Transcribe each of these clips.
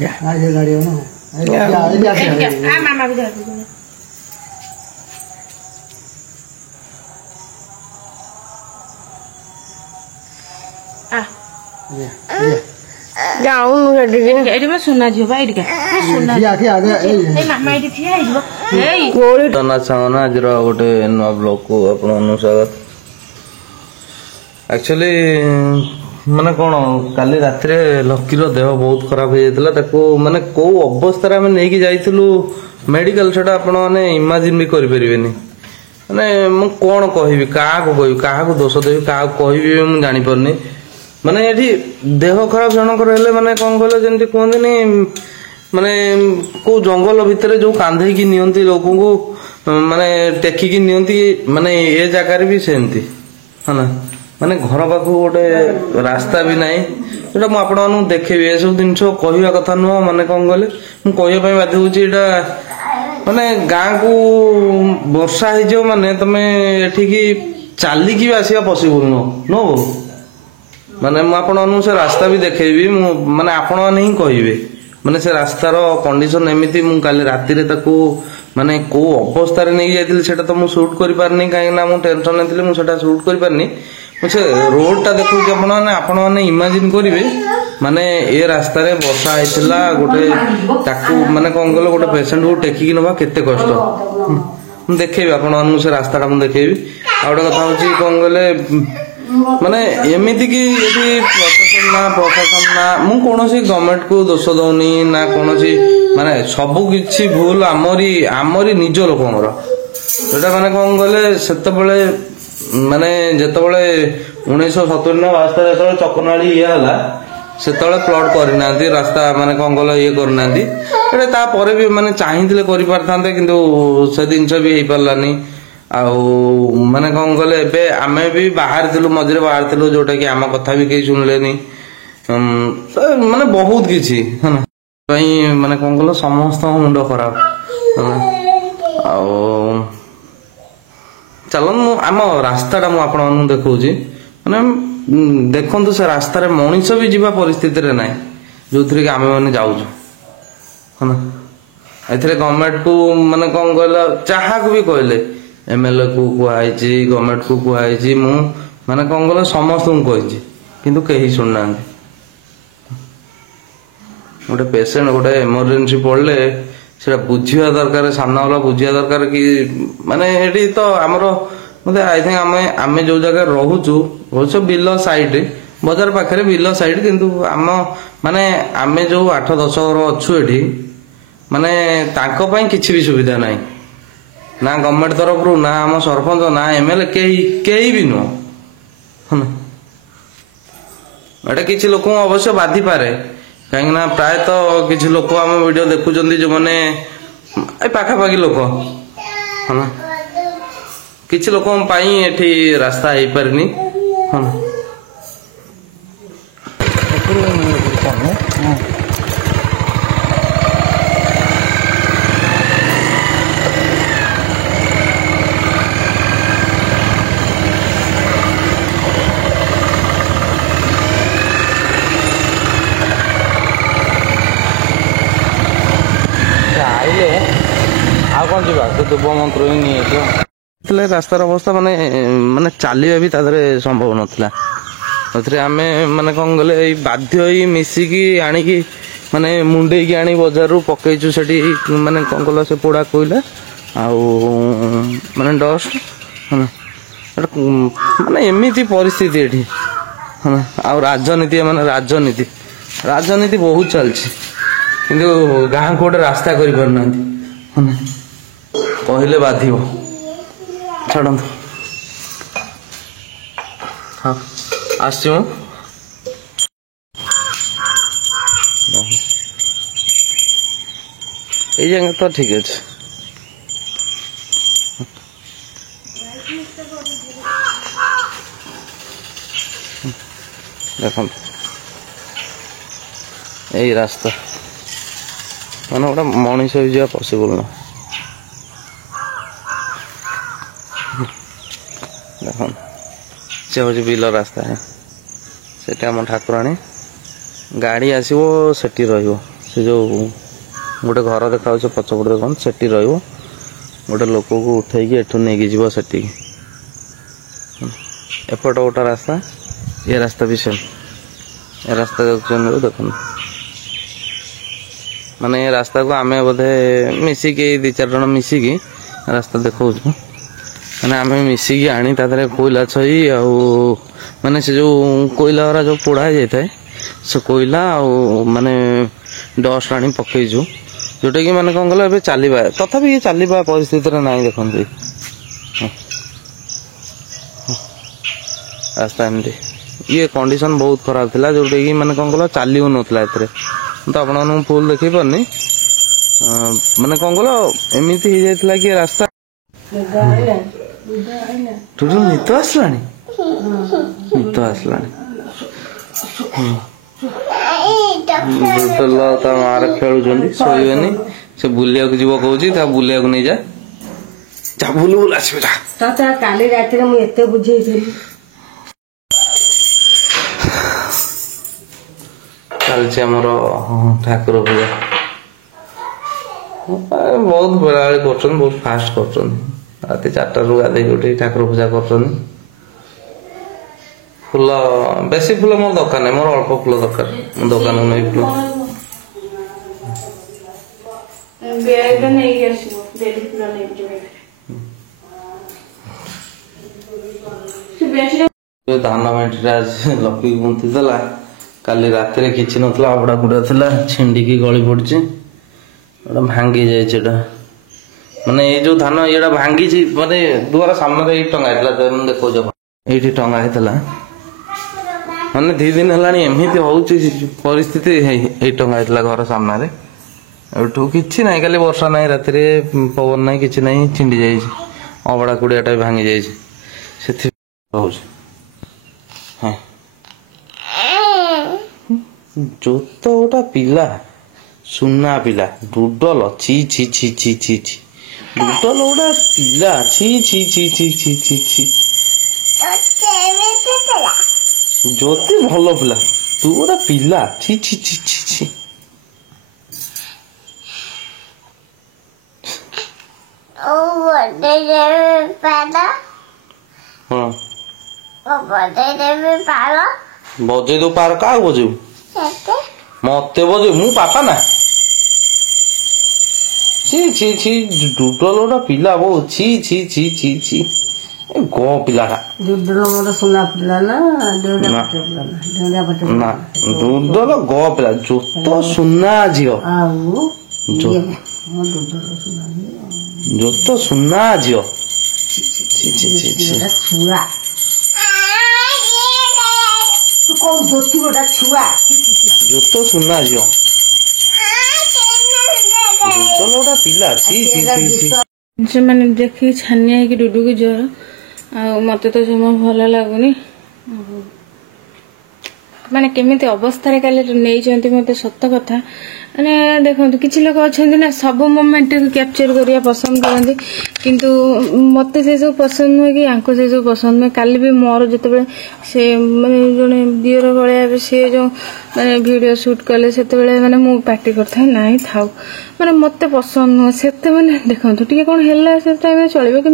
ये गाड़ी हो ना मामा भी जाऊँ एटी में सुना झियो भाई एटी सुना आगे आगे ए मामा एटी थिया हिजो ए गोली ना चाहना आज गोटे नुआ ब्लॉग को आपन स्वागत। एक्चुअली माने कौन काली रात लकीर देह बहुत खराब हो जाता ताको माने को अवस्था आम नहीं जाइलु मेडिकल से आपने इमाजिन भी करें माने मु कौन कहबी क्या दोष देवी क्या कहबी मुझे जानीपारनी माने ये देह खराब जनकर हेले माने कौन कहले जमी कहते माने को जंगल भितर जो कांधे की नियंती लोगों को माने टेकिकी नियंती माने ये जगार भी सेमती है ना माने घर पाख गोटे रास्ता भी नाई जोटा मुझे देखेबी ये सब जिन कहवा कथा नुह माने कौन कहले मुझे बाध्य हूँ माने गाँ को वर्षा हो माने तुम एठिकी चलिकी आसवा पॉसिबल नो माने मुझे से रास्ता भी देखेबी माने आपण मैंने ही कहे माने से रास्तार कंडीशन एमती मु काली राति माने को अवस्था नहीं जाइए सेटा तो मुझे शूट कर पारनी कहीं मुझे टेंशन नहीं मुझे शूट कर पारनी मुझे रोड टा देखुची आपण मैंने इमेजिन करेंगे माने ये रास्ता रे वर्षा होता गोटे ताकू माने कौन कल गोटे पेसेंट को टेकिकी नवा केते कष्ट देखेबी आपण से रास्ता मुझे देखेबी आ गोटे कथा हूँ कौन कहले माने एमती कि यदि प्रशासन ना मु कौन गवर्नमेंट को दोष दौनी ना कौन माने सबु किछि भूल आमरी निज लोकंर जोटा माने कौन कहले सेतबेले माने जेतबेले 1970 ना 72 जेतबेले चकनाली ये हला सेतबेले प्लॉट करना रास्ता माने कौन कहले ये करना एटा ता परे भी माने चाहिथिले करि पारथांते किंतु से जिंस भी हेई पारलानी आउ माने कौन कहले एबे आमे भी बाहर थिलु मझरे बाहर थिलु जोटा कि आम कथा भी कहीं सुनलेनी माने बहुत किछि है ना पई माने कौन कहले समस्त मुंड खराब आउ चलो मु आम रास्ता मु आपन देखौची माने देखंतु से रास्ता रे मनीष भी जीवा परिस्थिति रे नाही जो थरे कि आमे माने जाउछु है ना एथरे गवर्नमेंट को माने कौन कहला चाहा को भी कहले एमएलए को कुआई गवर्नमेंट को कुआई मु माने कौन कहला समस्त को कहि किंतु केही सुनना गोटे पेशेंट गोटे इमरजेंसी पड़ले से बुझा दरकार सामना वाला बुझा दरकार कि माने एटी तो आमर मते आई थिंक आमे जो जगह रहूचु अवश्य बिल साइड बाजार पाखे बिल साइड किंतु आम माने आमे जो 8-10 घर अच्छु एटी माने तांको पई किछि भी सुविधा नाही ना गवर्नमेंट तरफ रू ना आम सरपंच ना एमएलए कहीं भी नुह एटा किछि लोक अवश्य बाधि पारे कहीं ना प्रायतः किछि लोक आम वीडियो देखुचंदी जो माने ए पाखापाखी लोक है ना किछि लोक पाई एठी रास्ता हेई पारनी है ना कौन जी दुब मंत्र ही नहीं रास्तार अवस्था माने माने चलिया भी संभव नाला आम माने कौन गले बाध्य ही मिसिकी आणिकी माने मुंडे की आनी बजार रू पकईचु से माने कौन कल से पोड़ा कोईला आउ माने डस्ट है माने एमती परिस्थिति एठी है ना आ राजनीति माने राजनीति बहुत चलती किंतु गाँ को गोटे रास्ता कर पारना है ना कहले बाधिब छाड़ू हाँ आसो ये जगह तो ठीक है देख यही रास्ता माने गोटे मनीष जा पॉसिबल ना देख से हूँ बिल रास्ता है से ठाकुराणी गाड़ी आसो से से जो गोटे घर देखा पछपटे देखो सेठी रही गोटे लोक को उठेकी एठू नहीं जीव सेठी एपट गोटे रास्ता ये रास्ता भी सेम ये रास्ता देखो माने ये रास्ता को आमे बोधे मिसिकी 2-4 जन मिसिकी रास्ता देखो मैंने आम मिसिकी आनी तादे कोईला छई माने से जो कोईला वाला जो पोड़ा जाए से कोईला माने डस्ट आनी पकईचु जोटा कि माने कौन कल चलवा तथापि ये चलवा परिस्थिति ना देखते रास्ता एमती ये कंडीशन बहुत खराब था जोटा कि माने कौन कल चली नला तो आप फुल देखी पारनी माने कौन कल एमती हो जाता कि रास्ता टोटल नित आसला नित आसला मार खेलुं शोनी से बुलिया जीव कह बुलिया नहीं जा जा बुल बुल आसो जा काली रात मुझे बुझे चलছে আমার ঠাকুর পূজা बहुत बेला कर बहुत फास्ट कर राति 4 गाधे उठी ठाकुर पूजा कर फूल बेसी फूल मोर दरकार नहीं मोर अल्प फूल दरकार दुकान नहीं फूल धान मेटा लकी गुंथी देला काली रात किसी नथला अबड़ा गुड़ा था छिंडिकी गली पड़ी भांगी जाए माने ये जो धान ये भांगी माने दुआर सामने टंगा देखो ये टंगा माने 2 दिन है एमती हूँ परिस्थिति ये टंगा घर सामने कि ना खाली वर्षा ना रात पवन ना कि ना छिंडी जा अबड़ा कुड़ियाटा भी भांगी जाए जो तो गोटा पिला सुना पिला डुडल ची ची ची ची ची ची डुडल गोटा पिला ची ची ची ची ची ची ची ज्योति भल पिला तू गोटा पिला ची ची ची ची ची बजे दो पार क्या बजे मत बजे मु पापा ना छी छी छी डुडल गोटा पिला बो छी छी छी छी छी गो पिलाटा डुडल मोर सुना पिला ना ना डुडल गो पिला जो तो सुना झियो जो तो सुना झियो छी छी छी छी छुआ तू कौन जोती गोटा छुआ जो तो सुना झियो डुडल गोटा पिला छी छी छी छी से मैंने देखी छानिया है कि डुडू की ज्वर आ मत तो जमा भल लगुनि माने केमिति अवस्था रे काले नहीं मत सत कथा माने देखो किसी लोग अच्छा ना सब मोमेंट को कैप्चर करिया पसंद करती किंतु मत से सब पसंद नुहे कि आंको से सब पसंद नुहे काली भी मोर जिते से माने जने दियर भाया से जो माने वीडियो शूट कले से माने मु पार्टी करता ना था माने मत पसंद नुहे से मैंने देखो टे कौन है से टाइम चलो कि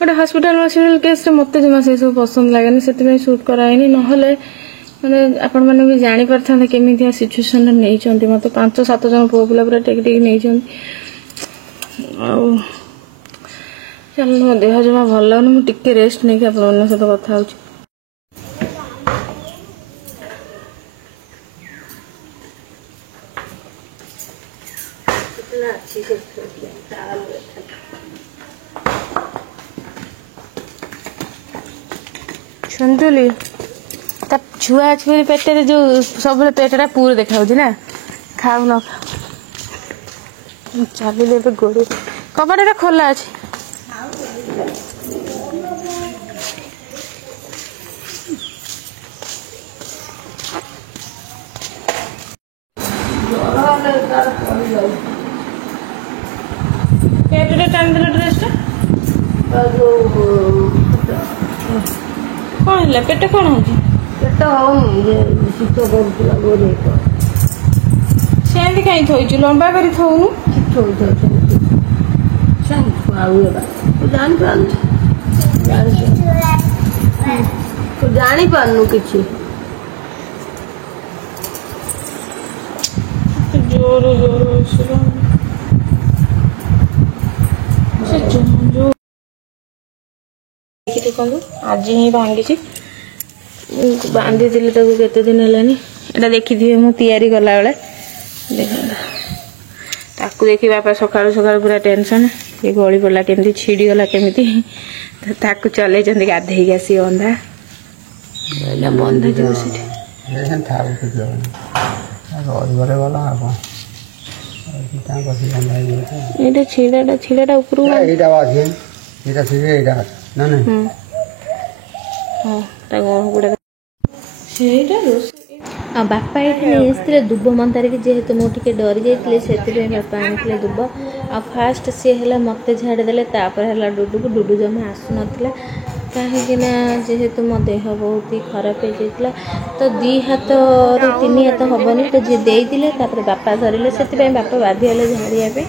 गोटे हॉस्पिटल केस मत जमा से सब पसंद लगे से शूट कराएनी नहले मैंने आपण मैंने भी जानी पारथा केमिया सिचुएसन नहीं मत 5-7 जन पुओ पिला पूरा टेक नहीं चल मो देह जमा भल लगुनि मुझे रेस्ट नहीं आप सहित कथा सुनतुली ता छुआ अच्छे पेटे जो सब पेटा पूरा देखा ना खाऊ न चलिए गोड़ कबाटा खोला अच्छे पेटे टाइम देला ड्रेसटा कौन है पेट कौन हो पेट हो शीत कर ଏମିତି କାହିଁ ଥୋଇଛୁ ଲମ୍ବା କରି ଥୋଉନୁ। ଜାଣିପାରୁନୁ କିଛି ଜୋର ଦେଖନ୍ତୁ ଆଜି ହିଁ ଭାଙ୍ଗିଛି। ବାନ୍ଧିଥିଲି ତାକୁ କେତେ ଦିନ ହେଲାନି। ଏଇଟା ଦେଖିଥିବେ ମୁଁ ତିଆରି କଲାବେଳେ। ଦେଖନ୍ତୁ ତାକୁ ଦେଖି ବାପା ସକାଳୁ ସକାଳୁ ପୁରା ଟେନସନ୍। ଏ ଗଳି ପଡ଼ିଲା କେମିତି, ଛିଡ଼ିଗଲା କେମିତି। ତାକୁ ଚଲେଇଛନ୍ତି ଗାଧେଇକି ଆସି ବନ୍ଧା ବନ୍ଧାଯିବ ସେଠି। ଏଇଟା ଛିଡ଼ାଟା ଉପରକୁ ହଁ ତା ଗୁଡ଼ା ସେଇଟା ଆଉ ବାପା ଏଇଠି ନେଇ ଆସିଥିଲେ ଦୁବ ମନ୍ଦାରିକି। ଯେହେତୁ ମୁଁ ଟିକେ ଡରି ଯାଇଥିଲି ସେଥିପାଇଁ ବାପା ଆଣିଥିଲେ ଦୁବ। ଆଉ ଫାଷ୍ଟ ସିଏ ହେଲା ମୋତେ ଝାଡ଼ିଦେଲେ, ତାପରେ ହେଲା ଡୁଡୁକୁ। ଡୁଡୁ ଜମା ଆସୁନଥିଲା କାହିଁକିନା ଯେହେତୁ ମୋ ଦେହ ବହୁତ ଖରାପ ହେଇଯାଇଥିଲା। ତ 2 ହାତରୁ 3 ହାତ ହେବନି, ତ ଯିଏ ଦେଇଥିଲେ ତାପରେ ବାପା ଧରିଲେ। ସେଥିପାଇଁ ବାପା ବାଧ୍ୟ ହେଲେ ଝାଡ଼ିବା ପାଇଁ।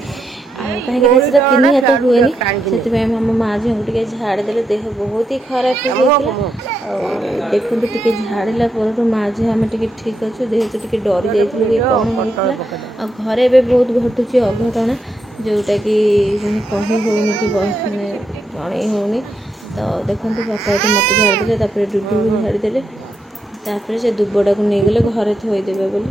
ଆଉ କାହିଁକିନା ସେଟା 3 ହାତ ହୁଏନି, ସେଥିପାଇଁ ଆମ ମା ଝିଅଙ୍କୁ ଟିକେ ଝାଡ଼ିଦେଲେ। ଦେହ ବହୁତ ହି ଖରାପ ହେଇଯାଇଥିଲା। ଆଉ ଦେଖନ୍ତୁ ଟିକେ ଝାଡ଼ିଲା ପରଠୁ ମା ଝିଅ ଆମେ ଟିକେ ଠିକ୍ ଅଛୁ। ଯେହେତୁ ଟିକେ ଡରି ଯାଇଥିଲୁ କି କ'ଣ ହେଇଥିଲା। ଆଉ ଘରେ ଏବେ ବହୁତ ଘଟୁଛି ଅଘଟଣା, ଯେଉଁଟାକି ମାନେ କହି ହେଉନି କି ମାନେ ଜଣେଇ ହେଉନି। ତ ଦେଖନ୍ତୁ ବାପା ଏଠି ମୋତେ ଝାଡ଼ିଦେଲେ, ତାପରେ ଡୁଡୁକୁ ଝାଡ଼ିଦେଲେ, ତାପରେ ସେ ଦୁବଟାକୁ ନେଇଗଲେ ଘରେ ଥୋଇଦେବେ ବୋଲି।